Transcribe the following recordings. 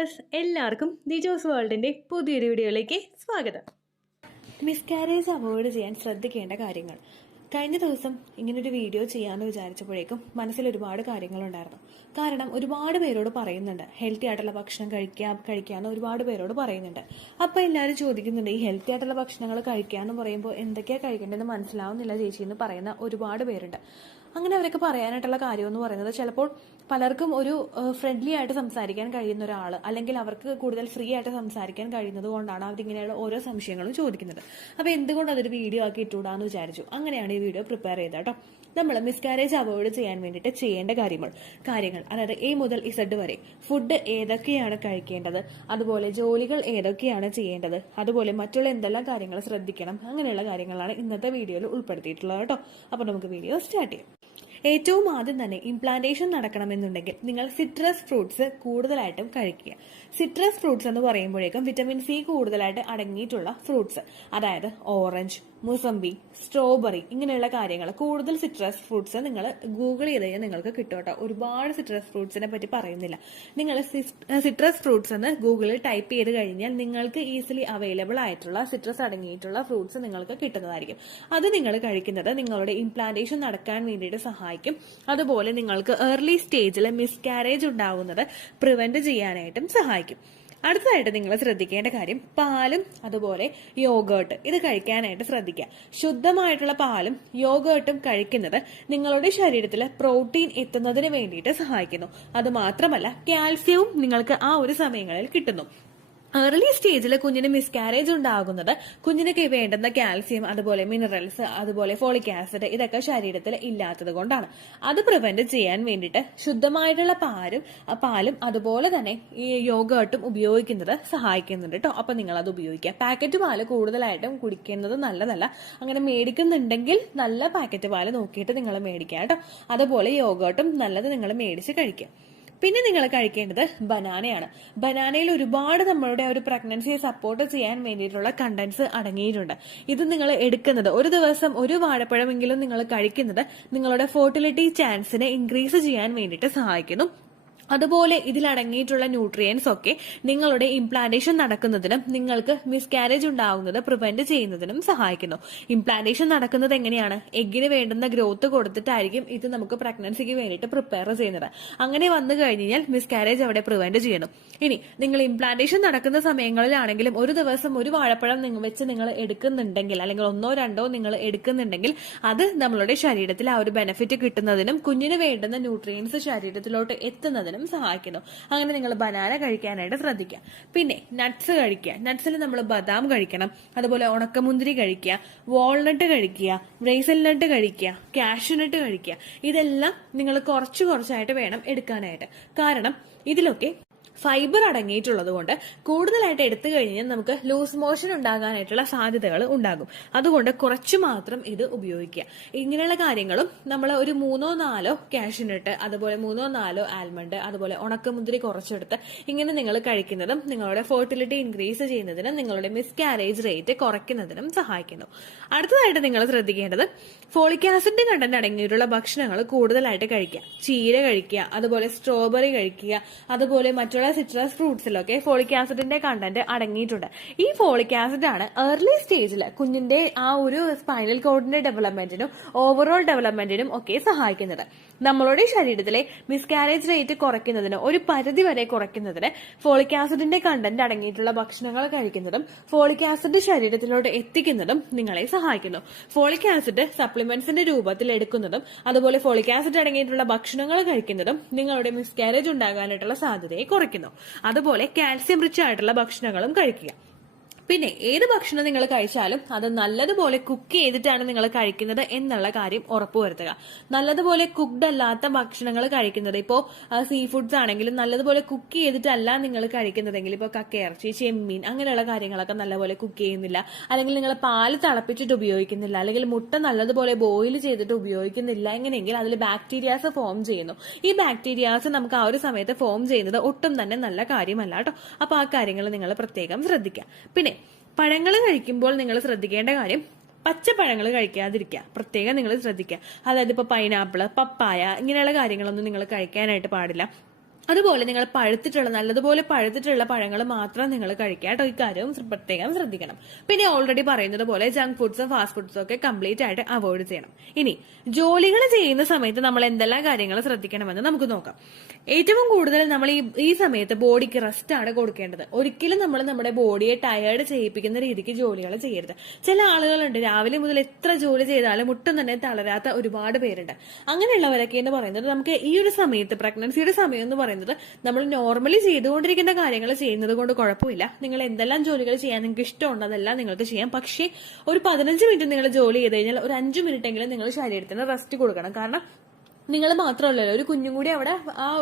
Dears, എല്ലാവർക്കും ദിജോസ് വേൾഡിൻ്റെ പുതിയൊരു വീഡിയോയിലേക്ക് സ്വാഗതം. മിസ്കാരേജ് അവോയ്ഡ് ചെയ്യാൻ ശ്രദ്ധിക്കേണ്ട കാര്യങ്ങൾ. കഴിഞ്ഞ ദിവസം ഇങ്ങനൊരു വീഡിയോ ചെയ്യാമെന്ന് വിചാരിച്ചപ്പോഴേക്കും മനസ്സിൽ ഒരുപാട് കാര്യങ്ങളുണ്ടായിരുന്നു. കാരണം ഒരുപാട് പേരോട് പറയുന്നുണ്ട് ഹെൽത്തി ആയിട്ടുള്ള ഭക്ഷണം കഴിക്കാമെന്ന് ഒരുപാട് പേരോട് പറയുന്നുണ്ട്. അപ്പം എല്ലാവരും ചോദിക്കുന്നുണ്ട്, ഈ ഹെൽത്തി ആയിട്ടുള്ള ഭക്ഷണങ്ങൾ കഴിക്കാമെന്ന് പറയുമ്പോൾ എന്തൊക്കെയാണ് കഴിക്കേണ്ടതെന്ന് മനസ്സിലാവുന്നില്ല ചേച്ചി എന്ന് പറയുന്ന ഒരുപാട് പേരുണ്ട്. അങ്ങനെ അവരൊക്കെ പറയാനായിട്ടുള്ള കാര്യം എന്ന് പറയുന്നത്, ചിലപ്പോൾ പലർക്കും ഒരു ഫ്രണ്ട്ലി ആയിട്ട് സംസാരിക്കാൻ കഴിയുന്ന ഒരാൾ, അല്ലെങ്കിൽ അവർക്ക് കൂടുതൽ ഫ്രീ ആയിട്ട് സംസാരിക്കാൻ കഴിയുന്നത് കൊണ്ടാണ് അവരിങ്ങനെയുള്ള ഓരോ സംശയങ്ങളും ചോദിക്കുന്നത്. അപ്പോൾ എന്തുകൊണ്ട് അതൊരു വീഡിയോ ആക്കി ഇട്ടുകൂടാന്ന് വിചാരിച്ചു. അങ്ങനെയാണ് ഈ വീഡിയോ പ്രിപ്പയർ ചെയ്തത് കേട്ടോ. നമ്മൾ മിസ്കാരേജ് അവോയ്ഡ് ചെയ്യാൻ വേണ്ടിയിട്ട് ചെയ്യേണ്ട കാര്യങ്ങൾ അതായത് എ മുതൽ ഇസഡ് വരെ ഫുഡ് ഏതൊക്കെയാണ് കഴിക്കേണ്ടത്, അതുപോലെ ജോലികൾ ഏതൊക്കെയാണ് ചെയ്യേണ്ടത്, അതുപോലെ മറ്റുള്ള എന്തെല്ലാം കാര്യങ്ങൾ ശ്രദ്ധിക്കണം, അങ്ങനെയുള്ള കാര്യങ്ങളാണ് ഇന്നത്തെ വീഡിയോയിൽ ഉൾപ്പെടുത്തിയിട്ടുള്ളത് കേട്ടോ. അപ്പോൾ നമുക്ക് വീഡിയോ സ്റ്റാർട്ട് ചെയ്യാം. ഏറ്റവും ആദ്യം തന്നെ ഇംപ്ലാന്റേഷൻ നടക്കണമെന്നുണ്ടെങ്കിൽ നിങ്ങൾ സിട്രസ് ഫ്രൂട്ട്സ് കൂടുതലായിട്ടും കഴിക്കുക. സിട്രസ് ഫ്രൂട്ട്സ് എന്ന് പറയുമ്പോഴേക്കും വിറ്റമിൻ സി കൂടുതലായിട്ട് അടങ്ങിയിട്ടുള്ള ഫ്രൂട്ട്സ്, അതായത് ഓറഞ്ച്, മുസംബി, സ്ട്രോബെറി, ഇങ്ങനെയുള്ള കാര്യങ്ങൾ, കൂടുതൽ സിട്രസ് ഫ്രൂട്ട്സ് നിങ്ങൾ ഗൂഗിൾ ചെയ്ത് കഴിഞ്ഞാൽ നിങ്ങൾക്ക് കിട്ടും കേട്ടോ. ഒരുപാട് സിട്രസ് ഫ്രൂട്ട്സിനെ പറ്റി പറയുന്നില്ല. നിങ്ങൾ സിട്രസ് ഫ്രൂട്ട്സ് എന്ന് ഗൂഗിളിൽ ടൈപ്പ് ചെയ്ത് കഴിഞ്ഞാൽ നിങ്ങൾക്ക് ഈസിലി അവൈലബിൾ ആയിട്ടുള്ള സിട്രസ് അടങ്ങിയിട്ടുള്ള ഫ്രൂട്ട്സ് നിങ്ങൾക്ക് കിട്ടുന്നതായിരിക്കും. അത് നിങ്ങൾ കഴിക്കുന്നത് നിങ്ങളുടെ ഇംപ്ലാന്റേഷൻ നടക്കാൻ വേണ്ടിയിട്ട് സഹായിക്കും. അതുപോലെ നിങ്ങൾക്ക് ഏർലി സ്റ്റേജിൽ മിസ്കാരേജ് ഉണ്ടാവുന്നത് പ്രിവെന്റ് ചെയ്യാനായിട്ടും സഹായിക്കും. അടുത്തതായിട്ട് നിങ്ങൾ ശ്രദ്ധിക്കേണ്ട കാര്യം, പാലും അതുപോലെ യോഗേർട്ട് ഇത് കഴിക്കാനായിട്ട് ശ്രദ്ധിക്കുക. ശുദ്ധമായിട്ടുള്ള പാലും യോഗേർട്ടും കഴിക്കുന്നത് നിങ്ങളുടെ ശരീരത്തിൽ പ്രോട്ടീൻ എത്തുന്നതിന് വേണ്ടിയിട്ട് സഹായിക്കുന്നു. അത് മാത്രമല്ല കാൽസ്യവും നിങ്ങൾക്ക് ആ ഒരു സമയങ്ങളിൽ കിട്ടുന്നു. ഏർലി സ്റ്റേജിൽ കുഞ്ഞിന് മിസ്കാരേജ് ഉണ്ടാകുന്നത് കുഞ്ഞിനൊക്കെ വേണ്ടുന്ന കാൽസ്യം, അതുപോലെ മിനറൽസ്, അതുപോലെ ഫോളിക് ആസിഡ് ഇതൊക്കെ ശരീരത്തിൽ ഇല്ലാത്തത് കൊണ്ടാണ്. അത് പ്രിവെന്റ് ചെയ്യാൻ വേണ്ടിയിട്ട് ശുദ്ധമായിട്ടുള്ള പാലും അതുപോലെ തന്നെ ഈ യോഗേർട്ടും ഉപയോഗിക്കുന്നത് സഹായിക്കുന്നുണ്ട് കേട്ടോ. അപ്പൊ നിങ്ങൾ അത് ഉപയോഗിക്കുക. പാക്കറ്റ് പാല് കൂടുതലായിട്ടും കുടിക്കുന്നത് നല്ലതല്ല. അങ്ങനെ മേടിക്കുന്നുണ്ടെങ്കിൽ നല്ല പാക്കറ്റ് പാല് നോക്കിയിട്ട് നിങ്ങൾ മേടിക്കുക കേട്ടോ. അതുപോലെ യോഗേർട്ടും നല്ലത് നിങ്ങൾ മേടിച്ച് കഴിക്കുക. പിന്നെ നിങ്ങൾ കഴിക്കേണ്ടത് ബനാനയാണ്. ബനാനയിൽ ഒരുപാട് നമ്മളുടെ ഒരു പ്രഗ്നൻസിയെ സപ്പോർട്ട് ചെയ്യാൻ വേണ്ടിയിട്ടുള്ള കണ്ടന്റ്സ് അടങ്ങിയിട്ടുണ്ട്. ഇത് നിങ്ങൾ എടുക്കുന്നത് ഒരു ദിവസം ഒരു വാഴപ്പഴമെങ്കിലും നിങ്ങൾ കഴിക്കുന്നത് നിങ്ങളുടെ ഫെർട്ടിലിറ്റി ചാൻസിനെ ഇൻക്രീസ് ചെയ്യാൻ വേണ്ടിയിട്ട് സഹായിക്കുന്നു. അതുപോലെ ഇതിലടങ്ങിയിട്ടുള്ള ന്യൂട്രിയൻസ് ഒക്കെ നിങ്ങളുടെ ഇംപ്ലാന്റേഷൻ നടക്കുന്നതിനും നിങ്ങൾക്ക് മിസ്കാരേജ് ഉണ്ടാകുന്നത് പ്രിവെന്റ് ചെയ്യുന്നതിനും സഹായിക്കുന്നു. ഇംപ്ലാന്റേഷൻ നടക്കുന്നത് എങ്ങനെയാണ്? എഗ്ഗിന് വേണ്ടുന്ന ഗ്രോത്ത് കൊടുത്തിട്ടായിരിക്കും ഇത് നമുക്ക് പ്രഗ്നൻസിക്ക് വേണ്ടിയിട്ട് പ്രിപ്പയർ ചെയ്യുന്നത്. അങ്ങനെ വന്നു കഴിഞ്ഞാൽ മിസ്കാരേജ് അവിടെ പ്രിവെന്റ് ചെയ്യണം. ഇനി നിങ്ങൾ ഇംപ്ലാന്റേഷൻ നടക്കുന്ന സമയങ്ങളിലാണെങ്കിലും ഒരു ദിവസം ഒരു വാഴപ്പഴം വെച്ച് നിങ്ങൾ എടുക്കുന്നുണ്ടെങ്കിൽ, അല്ലെങ്കിൽ ഒന്നോ രണ്ടോ നിങ്ങൾ എടുക്കുന്നുണ്ടെങ്കിൽ, അത് നമ്മളുടെ ശരീരത്തിൽ ആ ഒരു ബെനിഫിറ്റ് കിട്ടുന്നതിനും കുഞ്ഞിന് വേണ്ടുന്ന ന്യൂട്രിയൻസ് ശരീരത്തിലോട്ട് എത്തുന്നതിനും സഹായിക്കുന്നു. അങ്ങനെ നിങ്ങൾ ബനാന കഴിക്കാനായിട്ട് ശ്രദ്ധിക്കുക. പിന്നെ നട്ട്സ് കഴിക്കുക. നട്ട്സിൽ നമ്മൾ ബദാം കഴിക്കണം, അതുപോലെ ഉണക്കമുന്തിരി കഴിക്കുക, വാൾനട്ട് കഴിക്കുക, ബ്രേസൽനട്ട് കഴിക്കുക, കാഷ്യൂനട്ട് കഴിക്കുക. ഇതെല്ലാം നിങ്ങൾ കുറച്ചായിട്ട് വേണം എടുക്കാനായിട്ട്. കാരണം ഇതിലൊക്കെ ഫൈബർ അടങ്ങിയിട്ടുള്ളത് കൊണ്ട് കൂടുതലായിട്ട് എടുത്തു കഴിഞ്ഞാൽ നമുക്ക് ലൂസ് മോഷൻ ഉണ്ടാകാനായിട്ടുള്ള സാധ്യതകൾ ഉണ്ടാകും. അതുകൊണ്ട് കുറച്ച് മാത്രം ഇത് ഉപയോഗിക്കുക. ഇങ്ങനെയുള്ള കാര്യങ്ങളും നമ്മൾ ഒരു 3-4 കാഷ്യൂനട്ട്, അതുപോലെ 3-4 ആൽമണ്ട്, അതുപോലെ ഉണക്കമുന്തിരി കുറച്ചെടുത്ത് ഇങ്ങനെ നിങ്ങൾ കഴിക്കുന്നതും നിങ്ങളുടെ ഫെർട്ടിലിറ്റി ഇൻക്രീസ് ചെയ്യുന്നതിനും നിങ്ങളുടെ മിസ്കാരേജ് റേറ്റ് കുറയ്ക്കുന്നതിനും സഹായിക്കുന്നു. അടുത്തതായിട്ട് നിങ്ങൾ ശ്രദ്ധിക്കേണ്ടത് ഫോളിക് ആസിഡ് കണ്ടന്റ് അടങ്ങിയിട്ടുള്ള ഭക്ഷണങ്ങൾ കൂടുതലായിട്ട് കഴിക്കുക. ചീര കഴിക്കുക, അതുപോലെ സ്ട്രോബെറി കഴിക്കുക, അതുപോലെ മറ്റുള്ള സിട്രസ് ഫ്രൂട്ട്സിലൊക്കെ ഫോളിക് ആസിഡിന്റെ കണ്ടന്റ് അടങ്ങിയിട്ടുണ്ട്. ഈ ഫോളിക് ആസിഡ് ആണ് ഏർലി സ്റ്റേജിൽ കുഞ്ഞിന്റെ ആ ഒരു സ്പൈനൽ കോഡിന്റെ ഡെവലപ്മെന്റിനും ഓവറോൾ ഡെവലപ്മെന്റിനും ഒക്കെ സഹായിക്കുന്നത്. നമ്മളുടെ ശരീരത്തിലെ മിസ്കാരേജ് റേറ്റ് കുറയ്ക്കുന്നതിന്, ഒരു പരിധി വരെ കുറയ്ക്കുന്നതിന് ഫോളിക് ആസിഡിന്റെ കണ്ടന്റ് അടങ്ങിയിട്ടുള്ള ഭക്ഷണങ്ങൾ കഴിക്കുന്നതും ഫോളിക് ആസിഡ് ശരീരത്തിലോട്ട് എത്തിക്കുന്നതും നിങ്ങളെ സഹായിക്കുന്നു. ഫോളിക് ആസിഡ് സപ്ലിമെന്റ്സിന്റെ രൂപത്തിൽ എടുക്കുന്നതും അതുപോലെ ഫോളിക് ആസിഡ് അടങ്ങിയിട്ടുള്ള ഭക്ഷണങ്ങൾ കഴിക്കുന്നതും നിങ്ങളുടെ മിസ്കാരേജ് ഉണ്ടാകാനായിട്ടുള്ള സാധ്യതയെ കുറയ്ക്കുന്നു. അതുപോലെ കാൽസ്യം റിച്ച് ആയിട്ടുള്ള ഭക്ഷണങ്ങളും കഴിക്കുക. പിന്നെ ഏത് ഭക്ഷണം നിങ്ങൾ കഴിച്ചാലും അത് നല്ലതുപോലെ കുക്ക് ചെയ്തിട്ടാണ് നിങ്ങൾ കഴിക്കുന്നത് എന്നുള്ള കാര്യം ഉറപ്പുവരുത്തുക. നല്ലതുപോലെ കുക്ക്ഡ് അല്ലാത്ത ഭക്ഷണങ്ങൾ കഴിക്കുന്നത്, ഇപ്പോൾ സീ ഫുഡ്സ് ആണെങ്കിലും നല്ലതുപോലെ കുക്ക് ചെയ്തിട്ടല്ല നിങ്ങൾ കഴിക്കുന്നതെങ്കിൽ, ഇപ്പോൾ കക്കയിറച്ചി, ചെമ്മീൻ, അങ്ങനെയുള്ള കാര്യങ്ങളൊക്കെ നല്ലപോലെ കുക്ക് ചെയ്യുന്നില്ല, അല്ലെങ്കിൽ നിങ്ങൾ പാല് തിളപ്പിച്ചിട്ട് ഉപയോഗിക്കുന്നില്ല, അല്ലെങ്കിൽ മുട്ട നല്ലതുപോലെ ബോയിൽ ചെയ്തിട്ട് ഉപയോഗിക്കുന്നില്ല, എങ്ങനെയെങ്കിൽ അതിൽ ബാക്ടീരിയാസ് ഫോം ചെയ്യുന്നു. ഈ ബാക്ടീരിയാസ് നമുക്ക് ആ ഒരു സമയത്ത് ഫോം ചെയ്യുന്നത് ഒട്ടും തന്നെ നല്ല കാര്യമല്ല കേട്ടോ. അപ്പൊ ആ കാര്യങ്ങൾ നിങ്ങൾ പ്രത്യേകം ശ്രദ്ധിക്കുക. പിന്നെ പഴങ്ങൾ കഴിക്കുമ്പോൾ നിങ്ങൾ ശ്രദ്ധിക്കേണ്ട കാര്യം, പച്ചപ്പഴങ്ങൾ കഴിക്കാതിരിക്കുക. പ്രത്യേകം നിങ്ങൾ ശ്രദ്ധിക്കുക. അതായത് ഇപ്പോൾ പൈനാപ്പിൾ, പപ്പായ, ഇങ്ങനെയുള്ള കാര്യങ്ങളൊന്നും നിങ്ങൾ കഴിക്കാനായിട്ട് പാടില്ല. അതുപോലെ നിങ്ങൾ നല്ലതുപോലെ പഴുത്തിട്ടുള്ള പഴങ്ങൾ മാത്രം നിങ്ങൾ കഴിക്കുക കേട്ടോ. ഇക്കാര്യവും പ്രത്യേകം ശ്രദ്ധിക്കണം. പിന്നെ ഓൾറെഡി പറയുന്നത് പോലെ ജങ്ക് ഫുഡ്സും ഫാസ്റ്റ് ഫുഡ്സും ഒക്കെ കംപ്ലീറ്റ് ആയിട്ട് അവോയ്ഡ് ചെയ്യണം. ഇനി ജോലികൾ ചെയ്യുന്ന സമയത്ത് നമ്മൾ എന്തെല്ലാം കാര്യങ്ങൾ ശ്രദ്ധിക്കണമെന്ന് നമുക്ക് നോക്കാം. ഏറ്റവും കൂടുതൽ നമ്മൾ ഈ സമയത്ത് ബോഡിക്ക് റെസ്റ്റ് ആണ് കൊടുക്കേണ്ടത്. ഒരിക്കലും നമ്മൾ നമ്മുടെ ബോഡിയെ ടയേർഡ് ചെയ്യിപ്പിക്കുന്ന രീതിക്ക് ജോലികൾ ചെയ്യരുത്. ചില ആളുകളുണ്ട് രാവിലെ മുതൽ എത്ര ജോലി ചെയ്താലും ഒട്ടും തന്നെ തളരാത്ത ഒരുപാട് പേരുണ്ട്. അങ്ങനെയുള്ളവരൊക്കെ എന്ന് പറയുന്നത് നമുക്ക് ഈ ഒരു സമയത്ത് പ്രഗ്നൻസിയുടെ സമയം എന്ന് പറയുന്നത് നമ്മൾ നോർമലി ചെയ്തുകൊണ്ടിരിക്കുന്ന കാര്യങ്ങൾ ചെയ്യുന്നത് കൊണ്ട് കുഴപ്പമില്ല. നിങ്ങൾ എന്തെല്ലാം ജോലികൾ ചെയ്യാൻ നിങ്ങൾക്ക് ഇഷ്ടമുണ്ട് അതെല്ലാം നിങ്ങൾക്ക് ചെയ്യാം. പക്ഷേ ഒരു 15 മിനിറ്റ് നിങ്ങൾ ജോലി ചെയ്ത് കഴിഞ്ഞാൽ ഒരു 5 മിനിറ്റെങ്കിലും നിങ്ങൾ ശരീരത്തിന് റെസ്റ്റ് കൊടുക്കണം. കാരണം നിങ്ങൾ മാത്രമല്ലല്ലോ, ഒരു കുഞ്ഞും കൂടി അവിടെ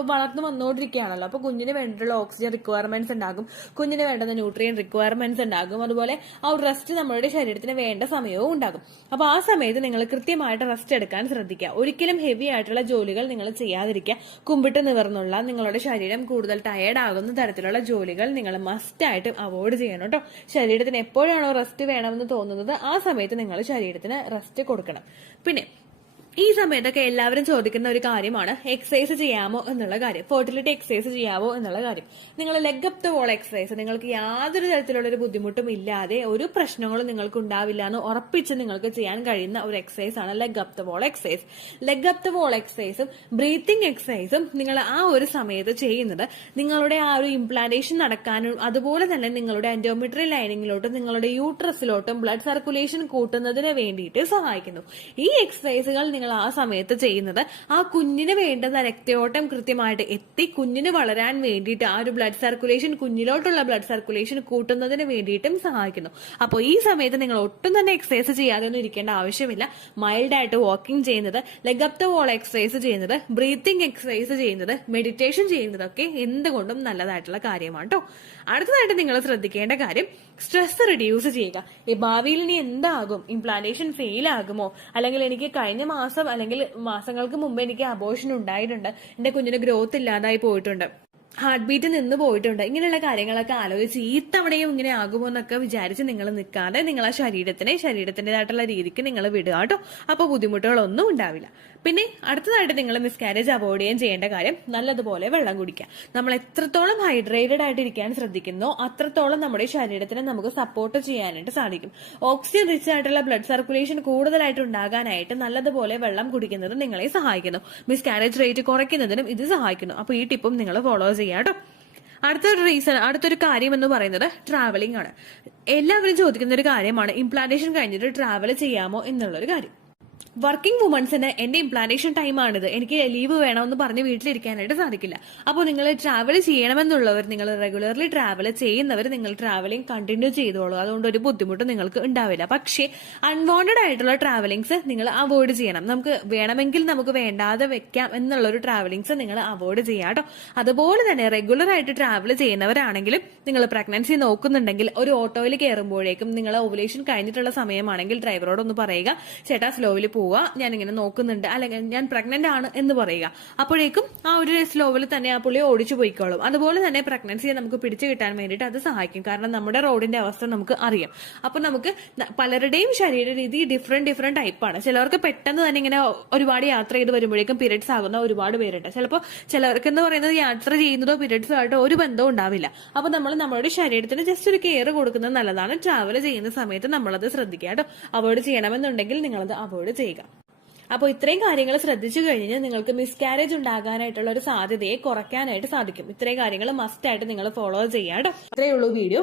വളർന്നു വന്നുകൊണ്ടിരിക്കുകയാണല്ലോ. അപ്പൊ കുഞ്ഞിന് വേണ്ടിയിട്ടുള്ള ഓക്സിജൻ റിക്വയർമെന്റ്സ് ഉണ്ടാകും, കുഞ്ഞിന് വേണ്ടുന്ന ന്യൂട്രിയൻ റിക്വയർമെന്റ്സ് ഉണ്ടാകും, അതുപോലെ ആ ഒരു റെസ്റ്റ് നമ്മുടെ ശരീരത്തിന് വേണ്ട സമയവും ഉണ്ടാകും. അപ്പൊ ആ സമയത്ത് നിങ്ങൾ കൃത്യമായിട്ട് റെസ്റ്റ് എടുക്കാൻ ശ്രദ്ധിക്കുക. ഒരിക്കലും ഹെവി ആയിട്ടുള്ള ജോലികൾ നിങ്ങൾ ചെയ്യാതിരിക്കുക. കുമ്പിട്ട് നിവർന്നുള്ള നിങ്ങളുടെ ശരീരം കൂടുതൽ ടയേർഡ് ആകുന്ന തരത്തിലുള്ള ജോലികൾ നിങ്ങൾ മസ്റ്റായിട്ട് അവോയ്ഡ് ചെയ്യണം കേട്ടോ. ശരീരത്തിന് എപ്പോഴാണോ റെസ്റ്റ് വേണമെന്ന് തോന്നുന്നത് ആ സമയത്ത് നിങ്ങൾ ശരീരത്തിന് റെസ്റ്റ് കൊടുക്കണം. പിന്നെ ഈ സമയത്തൊക്കെ എല്ലാവരും ചോദിക്കുന്ന ഒരു കാര്യമാണ് എക്സസൈസ് ചെയ്യാമോ എന്നുള്ള കാര്യം, ഫെർട്ടിലിറ്റി എക്സസൈസ് ചെയ്യാമോ എന്നുള്ള കാര്യം. നിങ്ങൾ leg up the wall exercise നിങ്ങൾക്ക് യാതൊരു തരത്തിലുള്ള ഒരു ബുദ്ധിമുട്ടും ഇല്ലാതെ ഒരു പ്രശ്നങ്ങളും നിങ്ങൾക്ക് ഉണ്ടാവില്ല എന്ന് ഉറപ്പിച്ച് നിങ്ങൾക്ക് ചെയ്യാൻ കഴിയുന്ന ഒരു എക്സസൈസ് ആണ് leg up the wall exercise. Leg up the wall എക്സസൈസും ബ്രീത്തിങ് എക്സസൈസും നിങ്ങൾ ആ ഒരു സമയത്ത് ചെയ്യുന്നത് നിങ്ങളുടെ ആ ഒരു ഇംപ്ലാന്റേഷൻ നടക്കാനും അതുപോലെ തന്നെ നിങ്ങളുടെ എൻഡോമെട്രിയൽ ലൈനിങ്ങിലോട്ടും നിങ്ങളുടെ യൂട്രസിലോട്ടും ബ്ലഡ് സർക്കുലേഷൻ കൂട്ടുന്നതിന് വേണ്ടിയിട്ട് സഹായിക്കുന്നു. ഈ എക്സസൈസുകൾ നിങ്ങൾ ആ സമയത്ത് ചെയ്യുന്നത് ആ കുഞ്ഞിന് വേണ്ടുന്ന രക്തയോട്ടം കൃത്യമായിട്ട് എത്തി കുഞ്ഞിന് വളരാൻ വേണ്ടിയിട്ട് ആ ഒരു ബ്ലഡ് സർക്കുലേഷൻ കുഞ്ഞിലോട്ടുള്ള ബ്ലഡ് സർക്കുലേഷൻ കൂട്ടുന്നതിന് വേണ്ടിയിട്ടും സഹായിക്കുന്നു. അപ്പോൾ ഈ സമയത്ത് നിങ്ങൾ ഒട്ടും തന്നെ എക്സസൈസ് ചെയ്യാതെ ഒന്നും ഇരിക്കേണ്ട ആവശ്യമില്ല. മൈൽഡ് ആയിട്ട് വാക്കിംഗ് ചെയ്യുന്നത്, leg up the wall exercise ചെയ്യുന്നത്, ബ്രീത്തിങ് എക്സസൈസ് ചെയ്യുന്നത്, മെഡിറ്റേഷൻ ചെയ്യുന്നതൊക്കെ എന്തുകൊണ്ടും നല്ലതായിട്ടുള്ള കാര്യമാണ് കേട്ടോ. അടുത്തതായിട്ട് നിങ്ങൾ ശ്രദ്ധിക്കേണ്ട കാര്യം സ്ട്രെസ് റിഡ്യൂസ് ചെയ്യുക. ഈ ഭാവിയിൽ ഇനി എന്താകും, ഇംപ്ലാന്റേഷൻ ഫെയിൽ ആകുമോ, അല്ലെങ്കിൽ എനിക്ക് കഴിഞ്ഞ മാസം അല്ലെങ്കിൽ മാസങ്ങൾക്ക് മുമ്പ് എനിക്ക് അബോർഷൻ ഉണ്ടായിട്ടുണ്ട്, എന്റെ കുഞ്ഞിന് ഗ്രോത്ത് ഇല്ലാതായി പോയിട്ടുണ്ട്, ഹാർട്ട് ബീറ്റ് നിന്ന് പോയിട്ടുണ്ട്, ഇങ്ങനെയുള്ള കാര്യങ്ങളൊക്കെ ആലോചിച്ച് ഈ തവണയും ഇങ്ങനെ ആകുമോ എന്നൊക്കെ വിചാരിച്ച് നിങ്ങൾ നിൽക്കാതെ നിങ്ങൾ ആ ശരീരത്തിൻ്റെതായിട്ടുള്ള രീതിക്ക് നിങ്ങൾ വിടുക കേട്ടോ. അപ്പോൾ ബുദ്ധിമുട്ടുകളൊന്നും ഉണ്ടാവില്ല. പിന്നെ അടുത്തതായിട്ട് നിങ്ങൾ മിസ്കാരേജ് അവോയ്ഡ് ചെയ്യേണ്ട കാര്യം നല്ലതുപോലെ വെള്ളം കുടിക്കുക. നമ്മൾ എത്രത്തോളം ഹൈഡ്രേറ്റഡ് ആയിട്ട് ഇരിക്കാൻ ശ്രദ്ധിക്കുന്നോ അത്രത്തോളം നമ്മുടെ ശരീരത്തിന് നമുക്ക് സപ്പോർട്ട് ചെയ്യാനായിട്ട് സാധിക്കും. ഓക്സിജൻ റിച്ച് ആയിട്ടുള്ള ബ്ലഡ് സർക്കുലേഷൻ കൂടുതലായിട്ട് ഉണ്ടാകാനായിട്ട് നല്ലതുപോലെ വെള്ളം കുടിക്കുന്നത് നിങ്ങളെ സഹായിക്കുന്നു. മിസ്കാരേജ് റേറ്റ് കുറയ്ക്കുന്നതിനും ഇത് സഹായിക്കുന്നു. അപ്പോൾ ഈ ടിപ്പും നിങ്ങൾ ഫോളോ ചെയ്യാം കേട്ടോ. അടുത്തൊരു കാര്യം എന്ന് പറയുന്നത് ട്രാവലിംഗ് ആണ്. എല്ലാവരും ചോദിക്കുന്ന ഒരു കാര്യമാണ് ഇംപ്ലാന്റേഷൻ കഴിഞ്ഞിട്ട് ട്രാവൽ ചെയ്യാമോ എന്നുള്ളൊരു കാര്യം. വർക്കിംഗ് വുമൺസിന് എന്റെ ഇംപ്ലാന്റേഷൻ ടൈമാണിത്, എനിക്ക് ലീവ് വേണമെന്ന് പറഞ്ഞ് വീട്ടിലിരിക്കാനായിട്ട് സാധിക്കില്ല. അപ്പോൾ നിങ്ങൾ ട്രാവൽ ചെയ്യണമെന്നുള്ളവർ, നിങ്ങൾ റെഗുലർലി ട്രാവൽ ചെയ്യുന്നവർ നിങ്ങൾ ട്രാവലിംഗ് കണ്ടിന്യൂ ചെയ്തോളൂ. അതുകൊണ്ട് ഒരു ബുദ്ധിമുട്ട് നിങ്ങൾക്ക് ഉണ്ടാവില്ല. പക്ഷേ അൺവാണ്ടഡ് ആയിട്ടുള്ള ട്രാവലിംഗ്സ് നിങ്ങൾ അവോയ്ഡ് ചെയ്യണം. നമുക്ക് വേണമെങ്കിൽ നമുക്ക് വേണ്ടാതെ വെക്കാം എന്നുള്ളൊരു ട്രാവലിംഗ്സ് നിങ്ങൾ അവോയ്ഡ് ചെയ്യാം കേട്ടോ. അതുപോലെ തന്നെ റെഗുലർ ആയിട്ട് ട്രാവൽ ചെയ്യുന്നവരാണെങ്കിലും നിങ്ങൾ പ്രഗ്നൻസി നോക്കുന്നുണ്ടെങ്കിൽ ഒരു ഓട്ടോയിൽ കയറുമ്പോഴേക്കും നിങ്ങൾ ഓവുലേഷൻ കഴിഞ്ഞിട്ടുള്ള സമയമാണെങ്കിൽ ഡ്രൈവറോട് ഒന്ന് പറയുക, ചേട്ടാ സ്ലോവിൽ പോവുക, ഞാൻ ഇങ്ങനെ നോക്കുന്നുണ്ട്, അല്ലെങ്കിൽ ഞാൻ പ്രഗ്നന്റ് ആണ് എന്ന് പറയുക. അപ്പോഴേക്കും ആ ഒരു സ്ലോവിൽ തന്നെ ആ പുള്ളി ഓടിച്ചു പോയിക്കോളും. അതുപോലെ തന്നെ പ്രഗ്നൻസിയെ നമുക്ക് പിടിച്ചു കിട്ടാൻ വേണ്ടിയിട്ട് അത് സഹായിക്കും. കാരണം നമ്മുടെ റോഡിന്റെ അവസ്ഥ നമുക്ക് അറിയാം. അപ്പൊ നമുക്ക് പലരുടെയും ശരീര രീതി ഡിഫറെന്റ് ടൈപ്പാണ്. ചിലവർക്ക് പെട്ടെന്ന് തന്നെ ഇങ്ങനെ ഒരുപാട് യാത്ര ചെയ്ത് വരുമ്പോഴേക്കും പീരിയഡ്സ് ആകുന്ന ഒരുപാട് പേരുണ്ട്. ചിലപ്പോൾ ചിലവർക്ക് എന്ന് പറയുന്നത് യാത്ര ചെയ്യുന്നതോ പീരിയഡ്സോ ആയിട്ട് ഒരു ബന്ധവും ഉണ്ടാവില്ല. അപ്പൊ നമ്മൾ നമ്മുടെ ശരീരത്തിന് ജസ്റ്റ് ഒരു കെയർ കൊടുക്കുന്നത് നല്ലതാണ്. ട്രാവൽ ചെയ്യുന്ന സമയത്ത് നമ്മളത് ശ്രദ്ധിക്കുക കേട്ടോ. അവോയ്ഡ് ചെയ്യണമെന്നുണ്ടെങ്കിൽ നിങ്ങളത് അവോയ്ഡ് ചെയ്യുക. അപ്പോൾ ഇത്രയും കാര്യങ്ങൾ ശ്രദ്ധിച്ചു കഴിഞ്ഞാൽ നിങ്ങൾക്ക് മിസ്കാരേജ് ഉണ്ടാകാനായിട്ടുള്ള ഒരു സാധ്യതയെ കുറയ്ക്കാനായിട്ട് സാധിക്കും. ഇത്രയും കാര്യങ്ങൾ മസ്റ്റ് ആയിട്ട് നിങ്ങൾ ഫോളോ ചെയ്യാം കേട്ടോ. അത്രയേ ഉള്ളൂ വീഡിയോ.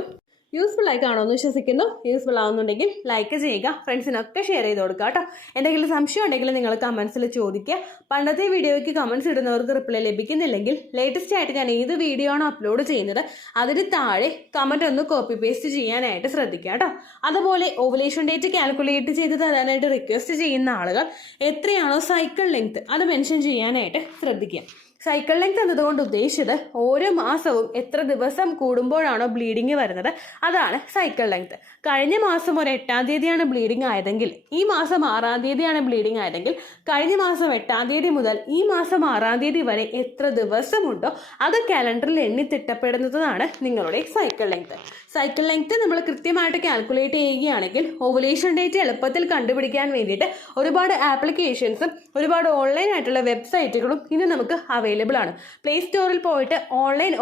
യൂസ്ഫുൾ ആയി കാണുമെന്ന് വിശ്വസിക്കുന്നു. യൂസ്ഫുൾ ആവുന്നുണ്ടെങ്കിൽ ലൈക്ക് ചെയ്യുക, ഫ്രണ്ട്സിനൊക്കെ ഷെയർ ചെയ്ത് കൊടുക്കുക കേട്ടോ. എന്തെങ്കിലും സംശയം ഉണ്ടെങ്കിൽ നിങ്ങൾ കമന്റ്സിൽ ചോദിക്കുക. പണ്ടത്തെ വീഡിയോയ്ക്ക് കമന്റ്സ് ഇടുന്നവർക്ക് റിപ്ലൈ ലഭിക്കുന്നില്ലെങ്കിൽ ലേറ്റസ്റ്റ് ആയിട്ട് ഞാൻ ഏത് വീഡിയോ ആണോ അപ്ലോഡ് ചെയ്യുന്നത് അതിന് താഴെ കമന്റ് ഒന്ന് കോപ്പി പേസ്റ്റ് ചെയ്യാനായിട്ട് ശ്രദ്ധിക്കുക കേട്ടോ. അതുപോലെ ഓവുലേഷൻ ഡേറ്റ് കാൽക്കുലേറ്റ് ചെയ്ത് തരാനായിട്ട് റിക്വസ്റ്റ് ചെയ്യുന്ന ആളുകൾ എത്രയാണോ സൈക്കിൾ ലെങ്ത് അത് മെൻഷൻ ചെയ്യാനായിട്ട് ശ്രദ്ധിക്കുക. സൈക്കിൾ ലെങ്ത് എന്നതുകൊണ്ട് ഉദ്ദേശിച്ചത് ഓരോ മാസവും എത്ര ദിവസം കൂടുമ്പോഴാണോ ബ്ലീഡിങ് വരുന്നത് അതാണ് സൈക്കിൾ ലെങ്ത്. കഴിഞ്ഞ മാസം ഒരു 8-ാം തീയതിയാണ് ബ്ലീഡിംഗ് ആയതെങ്കിൽ ഈ മാസം 6-ാം തീയതിയാണ് ബ്ലീഡിംഗ് ആയതെങ്കിൽ കഴിഞ്ഞ മാസം 8-ാം തീയതി മുതൽ ഈ മാസം 6-ാം തീയതി വരെ എത്ര ദിവസമുണ്ടോ അത് കാലണ്ടറിൽ എണ്ണി തിട്ടപ്പെടുന്നതാണ് നിങ്ങളുടെ സൈക്കിൾ ലെങ്ത്. സൈക്കിൾ ലെങ്ത് നമ്മൾ കൃത്യമായിട്ട് കാൽക്കുലേറ്റ് ചെയ്യുകയാണെങ്കിൽ ഓവുലേഷൻ ഡേറ്റ് എളുപ്പത്തിൽ കണ്ടുപിടിക്കാൻ വേണ്ടിയിട്ട് ഒരുപാട് ആപ്ലിക്കേഷൻസും ഒരുപാട് ഓൺലൈൻ ആയിട്ടുള്ള വെബ്സൈറ്റുകളും ഇന്ന് നമുക്ക് അവൈലബിൾ ആണ്. പ്ലേ സ്റ്റോറിൽ പോയിട്ട് ഓൺലൈൻ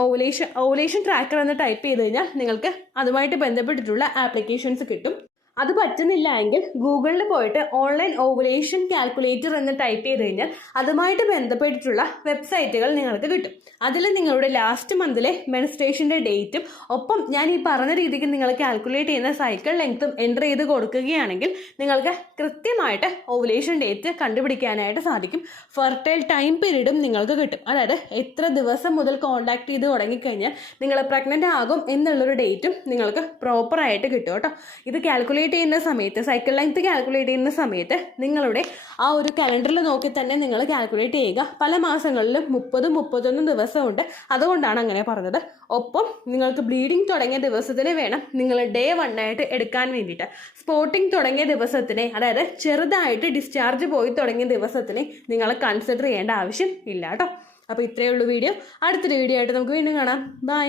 ഓവുലേഷൻ ട്രാക്കർ എന്ന് ടൈപ്പ് ചെയ്ത് കഴിഞ്ഞാൽ നിങ്ങൾക്ക് അതുമായിട്ട് ബന്ധപ്പെട്ടിട്ടുള്ള ആപ്ലിക്കേഷൻസ് കിട്ടും. അത് പറ്റുന്നില്ല എങ്കിൽ ഗൂഗിളിൽ പോയിട്ട് ഓൺലൈൻ ഓവുലേഷൻ കാൽക്കുലേറ്റർ എന്ന് ടൈപ്പ് ചെയ്ത് കഴിഞ്ഞാൽ അതുമായിട്ട് ബന്ധപ്പെട്ടിട്ടുള്ള വെബ്സൈറ്റുകൾ നിങ്ങൾക്ക് കിട്ടും. അതിൽ നിങ്ങളുടെ ലാസ്റ്റ് മന്തിലെ മെൻസ്ട്രേഷൻ്റെ ഡേറ്റും ഒപ്പം ഞാൻ ഈ പറഞ്ഞ രീതിക്ക് നിങ്ങൾ കാൽക്കുലേറ്റ് ചെയ്യുന്ന സൈക്കിൾ ലെങ്ത്തും എൻ്റർ ചെയ്ത് കൊടുക്കുകയാണെങ്കിൽ നിങ്ങൾക്ക് കൃത്യമായിട്ട് ഓവുലേഷൻ ഡേറ്റ് കണ്ടുപിടിക്കാനായിട്ട് സാധിക്കും. ഫെർട്ടൈൽ ടൈം പീരീഡും നിങ്ങൾക്ക് കിട്ടും. അതായത് എത്ര ദിവസം മുതൽ കോൺടാക്ട് ചെയ്ത് തുടങ്ങിക്കഴിഞ്ഞാൽ നിങ്ങൾ പ്രഗ്നൻ്റ് ആകും എന്നുള്ളൊരു ഡേറ്റും നിങ്ങൾക്ക് പ്രോപ്പറായിട്ട് കിട്ടും കേട്ടോ. ഇത് കാൽക്കുലേറ്റ് ചെയ്യുന്ന സമയത്ത് സൈക്കിൾ ലെങ്ത് കാൽക്കുലേറ്റ് ചെയ്യുന്ന സമയത്ത് നിങ്ങളുടെ ആ ഒരു കലണ്ടറിൽ നോക്കി തന്നെ നിങ്ങൾ കാൽക്കുലേറ്റ് ചെയ്യുക. പല മാസങ്ങളിലും 30-31 ദിവസമുണ്ട്, അതുകൊണ്ടാണ് അങ്ങനെ പറഞ്ഞത്. ഒപ്പം നിങ്ങൾക്ക് ബ്ലീഡിങ് തുടങ്ങിയ ദിവസത്തിന് വേണം നിങ്ങൾ ഡേ 1 ആയിട്ട് എടുക്കാൻ വേണ്ടിയിട്ട്. സ്പോട്ടിങ് തുടങ്ങിയ ദിവസത്തിനെ, അതായത് ചെറുതായിട്ട് ഡിസ്ചാർജ് പോയി തുടങ്ങിയ ദിവസത്തിനെ നിങ്ങൾ കൺസിഡർ ചെയ്യേണ്ട ആവശ്യം ഇല്ല കേട്ടോ. അപ്പോൾ ഇത്രയേ ഉള്ളൂ വീഡിയോ. അടുത്തൊരു വീഡിയോ ആയിട്ട് നമുക്ക് വീണ്ടും കാണാം. ബൈ.